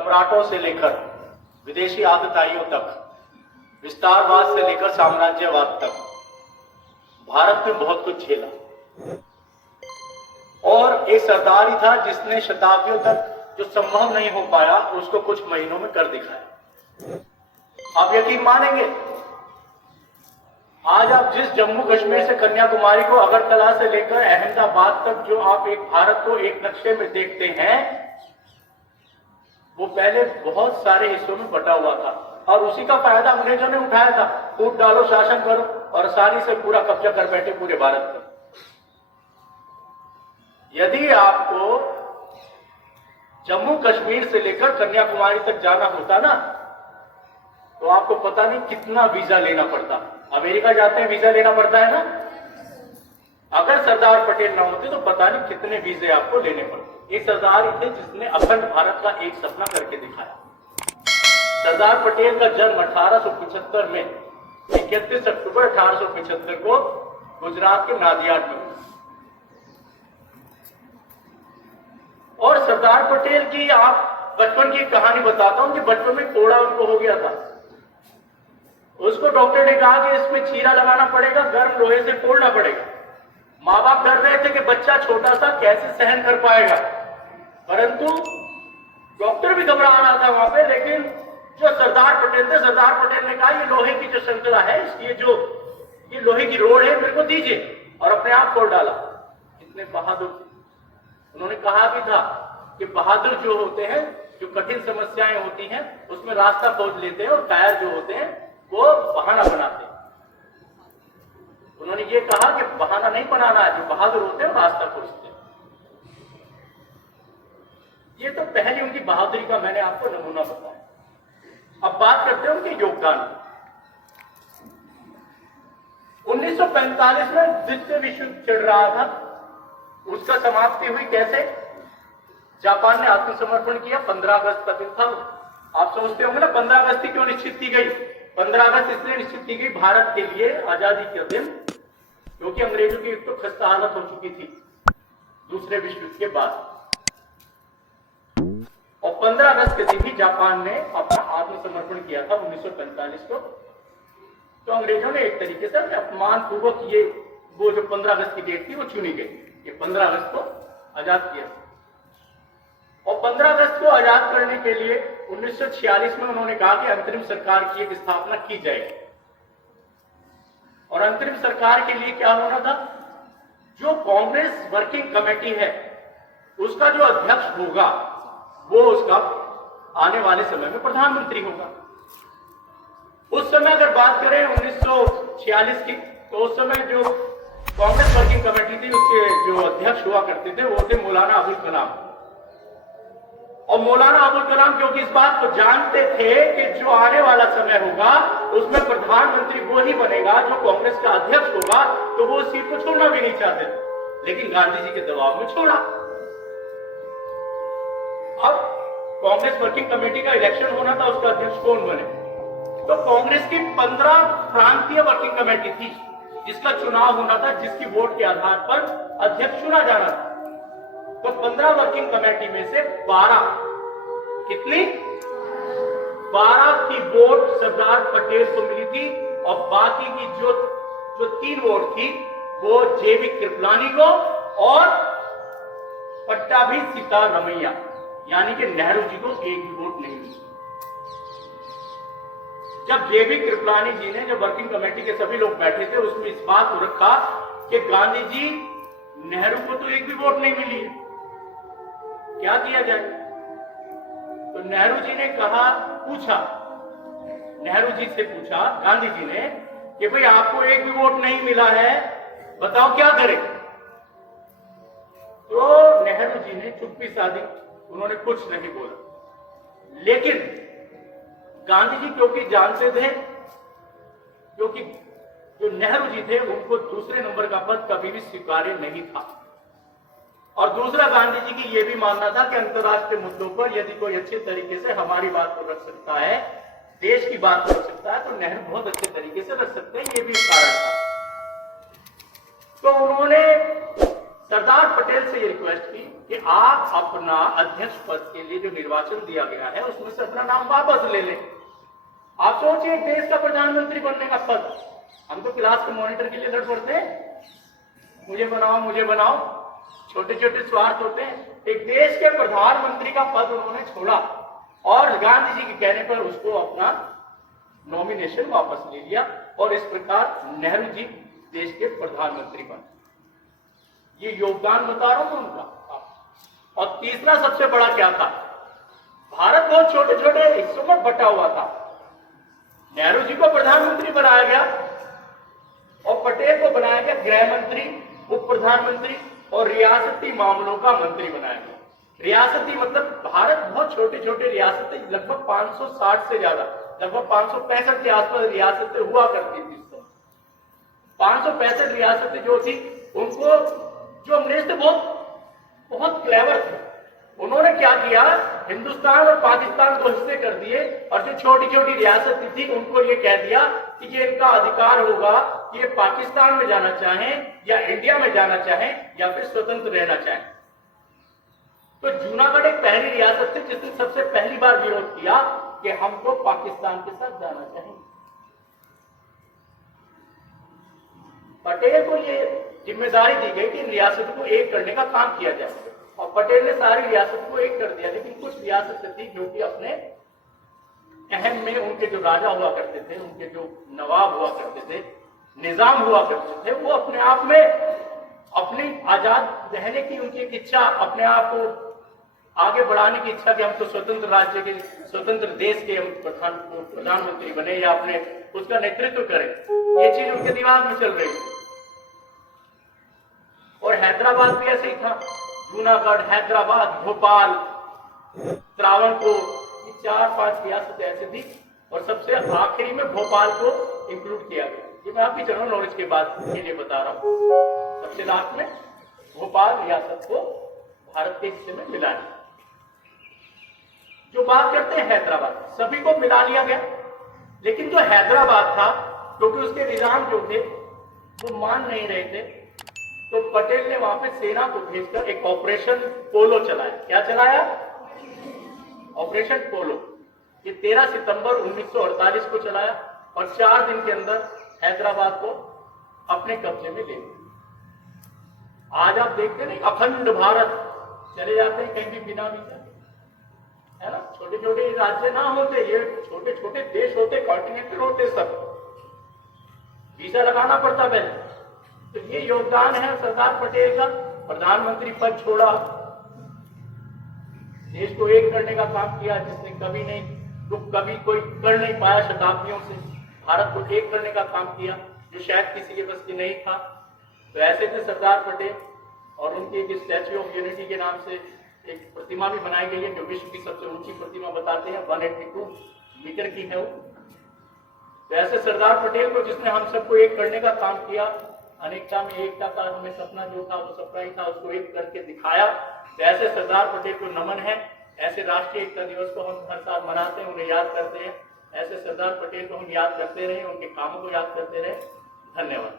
सम्राटों से लेकर विदेशी आतताइयों तक, विस्तारवाद से लेकर साम्राज्यवाद तक भारत ने बहुत कुछ झेला और एक सरदार ही था जिसने शताब्दियों तक जो संभव नहीं हो पाया उसको कुछ महीनों में कर दिखाया। आप यकीन मानेंगे, आज आप जिस जम्मू कश्मीर से कन्याकुमारी को, अगरतला से लेकर अहमदाबाद तक जो आप एक भारत को एक नक्शे में देखते हैं, वो पहले बहुत सारे हिस्सों में बटा हुआ था और उसी का फायदा अंग्रेजों ने उठाया था। फूट डालो, शासन करो और आसानी से पूरा कब्जा कर बैठे पूरे भारत पर। यदि आपको जम्मू कश्मीर से लेकर कन्याकुमारी तक जाना होता ना, तो आपको पता नहीं कितना वीजा लेना पड़ता। अमेरिका जाते हैं वीजा लेना पड़ता है ना, अगर सरदार पटेल ना होते तो पता नहीं कितने वीजे आपको लेने पड़ते। एक सरदार ही थे जिसने अखंड भारत का एक सपना करके दिखाया। सरदार पटेल का जन्म 1875 में 31 अक्टूबर 1875 को गुजरात के नादियाड में हुआ। और सरदार पटेल की आप बचपन की कहानी बताता हूं कि बचपन में कोड़ा उनको हो गया था। उसको डॉक्टर ने कहा कि इसमें चीरा लगाना पड़ेगा, गर्म लोहे से तोड़ना पड़ेगा। माँ बाप डर रहे थे कि बच्चा छोटा सा कैसे सहन कर पाएगा, परंतु डॉक्टर भी घबरा रहा था वहां पे। लेकिन जो सरदार पटेल थे, सरदार पटेल ने कहा ये लोहे की जो श्रृंखला है, ये लोहे की रोड है, मेरे को दीजिए, और अपने आप तोड़ डाला। कितने बहादुर। उन्होंने कहा भी था कि बहादुर जो होते हैं, जो कठिन समस्याएं होती हैं उसमें रास्ता खोज लेते हैं और कायर जो होते हैं वो बहाना बनाते हैं। उन्होंने ये कहा कि बहाना नहीं बनाना है, जो बहादुर होते हैं रास्ता खोजते हैं। ये तो पहली उनकी बहादुरी का मैंने आपको नमूना बताया। अब बात करते हैं उनके योगदान। 1945 में द्वितीय विश्व युद्ध चल रहा था, उसका समाप्ति हुई कैसे? जापान ने आत्मसमर्पण किया। 15 अगस्त का दिन था। आप समझते होंगे ना 15 अगस्त क्यों निश्चित की गई? 15 अगस्त इसलिए निश्चित की गई भारत के लिए आजादी के दिन, क्योंकि अंग्रेजों की तो खस्ता हालत हो चुकी थी दूसरे विश्व युद्ध के बाद। और 15 अगस्त के दिन ही जापान ने अपना आत्मसमर्पण किया था 1945 को। तो अंग्रेजों ने एक तरीके से अपमान पूर्वक ये वो जो 15 अगस्त की डेट थी वो चुनी गई, ये 15 अगस्त को आजाद किया। और 15 अगस्त को आजाद करने के लिए 1946 में उन्होंने कहा कि अंतरिम सरकार की एक स्थापना की जाएगी। और अंतरिम सरकार के लिए क्या होना था? जो कांग्रेस वर्किंग कमेटी है उसका जो अध्यक्ष होगा वो उसका आने वाले समय में प्रधानमंत्री होगा। उस समय अगर बात करें 1946 की, तो उस समय जो कांग्रेस वर्किंग कमेटी थी उसके जो अध्यक्ष हुआ करते थे वो थे मौलाना अबुल कलाम। और मौलाना अबुल कलाम क्योंकि इस बात को जानते थे कि जो आने वाला समय होगा उसमें प्रधानमंत्री वो ही बनेगा जो कांग्रेस का अध्यक्ष होगा, तो वो उस सीट को छोड़ना भी नहीं चाहते, लेकिन गांधी जी के दबाव में छोड़ा। अब कांग्रेस वर्किंग कमेटी का इलेक्शन होना था, उसका अध्यक्ष कौन बने? तो कांग्रेस की 15 प्रांतीय वर्किंग कमेटी थी जिसका चुनाव होना था, जिसकी वोट के आधार पर अध्यक्ष चुना जाना था। तो 15 वर्किंग कमेटी में से 12, कितनी? 12 की वोट सरदार पटेल को मिली थी और बाकी की जो 3 वोट थी वो जेबी कृपलानी को और पट्टाभी सीतारमैया यानी कि नेहरू जी को एक भी वोट नहीं मिली। जब जेबी कृपलानी जी ने, जब वर्किंग कमेटी के सभी लोग बैठे थे, उसमें इस बात को रखा कि गांधी जी, नेहरू को तो एक भी वोट नहीं मिली है, क्या किया जाए? तो नेहरू जी ने कहा, नेहरू जी से पूछा गांधी जी ने कि भाई आपको एक भी वोट नहीं मिला है, बताओ क्या करें? तो नेहरू जी ने चुप्पी साधी, उन्होंने कुछ नहीं बोला। लेकिन गांधी जी क्योंकि जानते थे, क्योंकि जो नेहरू जी थे उनको दूसरे नंबर का पद कभी भी स्वीकार्य नहीं था। और दूसरा, गांधी जी की यह भी मानना था कि अंतर्राष्ट्रीय मुद्दों पर यदि कोई अच्छे तरीके से हमारी बात को रख सकता है, देश की बात को रख सकता है, तो नेहरू बहुत अच्छे तरीके से रख सकते हैं, ये भी कारण था। तो उन्होंने सरदार पटेल से ये रिक्वेस्ट की कि आप अपना अध्यक्ष पद के लिए जो निर्वाचन दिया गया है उसमें से अपना नाम वापस ले लें। आप सोचिए, देश का प्रधानमंत्री बनने का पद, हम तो क्लास के मॉनिटर के लिए लड़ पड़ते हैं, मुझे बनाओ मुझे बनाओ, छोटे छोटे स्वार्थ होते हैं। एक देश के प्रधानमंत्री का पद उन्होंने छोड़ा और गांधी जी के कहने पर उसको अपना नॉमिनेशन वापस ले लिया और इस प्रकार नेहरू जी देश के प्रधानमंत्री बने। ये योगदान बता रहा हूं उनका। और तीसरा सबसे बड़ा क्या था, भारत बहुत छोटे छोटे हिस्सों में बटा हुआ था। नेहरू जी को प्रधानमंत्री बनाया गया और पटेल को बनाया गया गृह मंत्री, उप प्रधानमंत्री और रियासती मामलों का मंत्री बनाया गया। रियासती मतलब भारत बहुत छोटे छोटे रियासतें, लगभग 560 से ज्यादा, लगभग 565 के आसपास रियासतें हुआ करती थी। 565 रियासतें जो थी उनको, जो अंग्रेज थे बहुत क्लेवर थे, उन्होंने क्या किया, हिंदुस्तान और पाकिस्तान को हिस्से कर दिए और जो छोटी छोटी रियासतें थी उनको ये कह दिया कि ये इनका अधिकार होगा कि ये पाकिस्तान में जाना चाहें या इंडिया में जाना चाहें या फिर स्वतंत्र रहना चाहें। तो जूनागढ़ एक पहली रियासत थी जिसने सबसे पहली बार विरोध किया कि हमको पाकिस्तान के साथ जाना चाहिए। पटेल को ये जिम्मेदारी दी गई कि इन रियासतों को एक करने का काम किया जाए और पटेल ने सारी रियासत को एक कर दिया। लेकिन कुछ रियासतें थी जो कि अपने अहम में, उनके जो राजा हुआ करते थे, उनके जो नवाब हुआ करते थे, निजाम हुआ करते थे, वो अपने आप में अपनी आजाद रहने की उनकी एक इच्छा, अपने आप को आगे बढ़ाने की इच्छा कि हम तो स्वतंत्र राज्य के, स्वतंत्र देश के हम प्रधानमंत्री बने या अपने उसका नेतृत्व करें, ये चीज उनके दिमाग में चल रही थी। और हैदराबाद भी ऐसे ही था, जूनागढ़, हैदराबाद, भोपाल, त्रावणकोर, ये 4-5 रियासतें ऐसे थी और सबसे आखिरी में भोपाल को इंक्लूड किया गया। ये मैं आपकी जनरल नॉलेज के बाद के लिए बता रहा हूं। सबसे लास्ट में भोपाल रियासत को भारत के हिस्से में मिला दिया। जो बात करते हैं हैदराबाद, सभी को मिला लिया गया, लेकिन जो हैदराबाद था क्योंकि उसके निजाम जो थे वो मान नहीं रहे थे, तो पटेल ने वहां पे सेना को भेजकर एक ऑपरेशन पोलो चलाया। क्या चलाया? ऑपरेशन पोलो। ये 13 सितंबर 1948 को चलाया और 4 दिन के अंदर हैदराबाद को अपने कब्जे में ले लिया। आज आप देखते नहीं, अखंड भारत चले जाते हैं कहीं भी बिना वीजा, है ना। छोटे छोटे राज्य ना होते, ये छोटे छोटे देश होते, कॉन्टिनेंटल होते, सब वीजा लगाना पड़ता पहले। तो ये योगदान है सरदार पटेल का। प्रधानमंत्री पद छोड़ा, देश को एक करने का काम किया जिसने कभी नहीं, जो कभी कोई कर नहीं पाया शताब्दियों से, भारत को एक करने का काम किया जो शायद किसी के बस की नहीं था। तो ऐसे थे सरदार पटेल। और उनकी एक स्टैच्यू ऑफ यूनिटी के नाम से एक प्रतिमा भी बनाई गई है जो विश्व की सबसे ऊंची प्रतिमा बताते हैं, 182 मीटर की है वो। तो ऐसे सरदार पटेल को, जिसने हम सबको एक करने का काम किया, अनेकता में एकता का हमें सपना जो था वो सपना ही था, उसको एक करके दिखाया। तो ऐसे सरदार पटेल को नमन है। ऐसे राष्ट्रीय एकता दिवस को हम हर साल मनाते हैं, उन्हें याद करते हैं। ऐसे सरदार पटेल को हम याद करते रहे, उनके कामों को याद करते रहे। धन्यवाद।